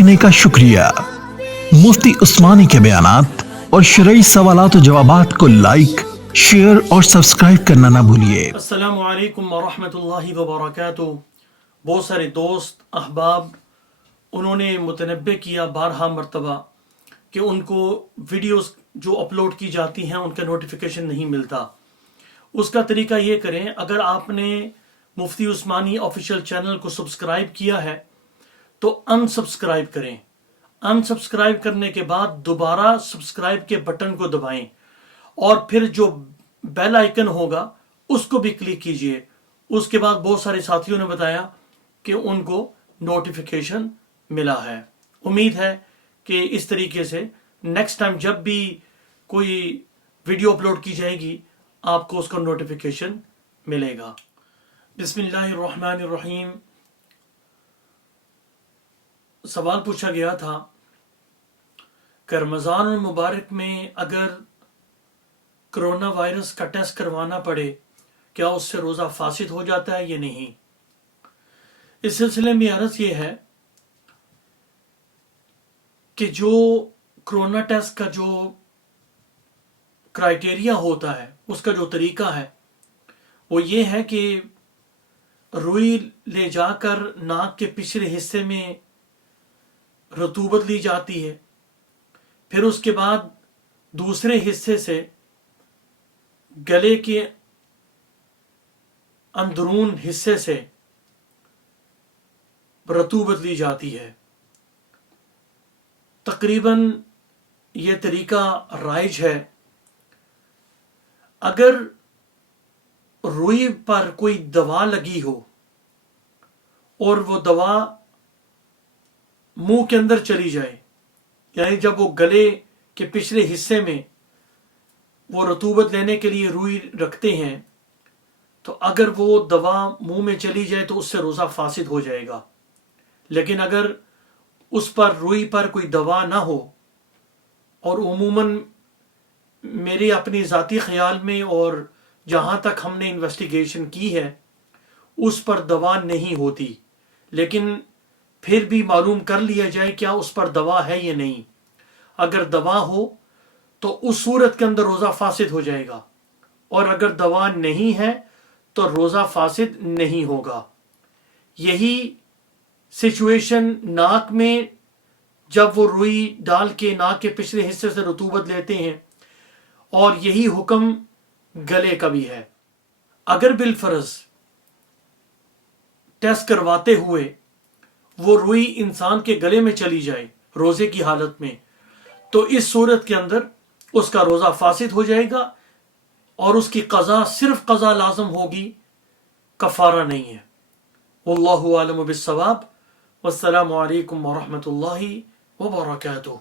دیکھنے کا شکریہ۔ مفتی عثمانی کے بیانات اور شرعی سوالات و جوابات کو لائک، شیئر اور سبسکرائب کرنا نہ بھولیے۔ السلام علیکم ورحمۃ اللہ وبرکاتہ۔ بہت سارے دوست احباب انہوں نے متنبہ کیا بارہا مرتبہ کہ ان کو ویڈیوز جو اپلوڈ کی جاتی ہیں ان کا نوٹیفیکیشن نہیں ملتا۔ اس کا طریقہ یہ کریں، اگر آپ نے مفتی عثمانی آفیشیل چینل کو سبسکرائب کیا ہے تو ان سبسکرائب کریں۔ ان سبسکرائب کرنے کے بعد دوبارہ سبسکرائب کے بٹن کو دبائیں اور پھر جو بیل آئیکن ہوگا اس کو بھی کلک کیجئے۔ اس کے بعد بہت سارے ساتھیوں نے بتایا کہ ان کو نوٹیفیکیشن ملا ہے۔ امید ہے کہ اس طریقے سے نیکسٹ ٹائم جب بھی کوئی ویڈیو اپلوڈ کی جائے گی آپ کو اس کا نوٹیفیکیشن ملے گا۔ بسم اللہ الرحمن الرحیم۔ سوال پوچھا گیا تھا کہ رمضان المبارک میں اگر کرونا وائرس کا ٹیسٹ کروانا پڑے کیا اس سے روزہ فاسد ہو جاتا ہے یا نہیں؟ اس سلسلے میں عرض یہ ہے کہ جو کرونا ٹیسٹ کا جو کرائیٹیریا ہوتا ہے، اس کا جو طریقہ ہے وہ یہ ہے کہ روئی لے جا کر ناک کے پچھلے حصے میں رطوبت لی جاتی ہے، پھر اس کے بعد دوسرے حصے سے گلے کے اندرون حصے سے رطوبت لی جاتی ہے۔ تقریباً یہ طریقہ رائج ہے۔ اگر روئی پر کوئی دوا لگی ہو اور وہ دوا منہ کے اندر چلی جائے، یعنی جب وہ گلے کے پچھلے حصے میں وہ رطوبت لینے کے لیے روئی رکھتے ہیں تو اگر وہ دوا منہ میں چلی جائے تو اس سے روزہ فاسد ہو جائے گا۔ لیکن اگر اس پر روئی پر کوئی دوا نہ ہو، اور عموماً میرے اپنی ذاتی خیال میں اور جہاں تک ہم نے انویسٹیگیشن کی ہے اس پر دوا نہیں ہوتی، لیکن پھر بھی معلوم کر لیا جائے کیا اس پر دوا ہے یا نہیں۔ اگر دوا ہو تو اس صورت کے اندر روزہ فاسد ہو جائے گا، اور اگر دوا نہیں ہے تو روزہ فاسد نہیں ہوگا۔ یہی سچویشن ناک میں جب وہ روئی ڈال کے ناک کے پچھلے حصے سے رطوبت لیتے ہیں، اور یہی حکم گلے کا بھی ہے۔ اگر بالفرض ٹیسٹ کرواتے ہوئے وہ روئی انسان کے گلے میں چلی جائے روزے کی حالت میں تو اس صورت کے اندر اس کا روزہ فاسد ہو جائے گا، اور اس کی قضا صرف قضا لازم ہوگی، کفارہ نہیں ہے۔ واللہ اعلم بالصواب۔ والسلام علیکم ورحمۃ اللہ وبرکاتہ۔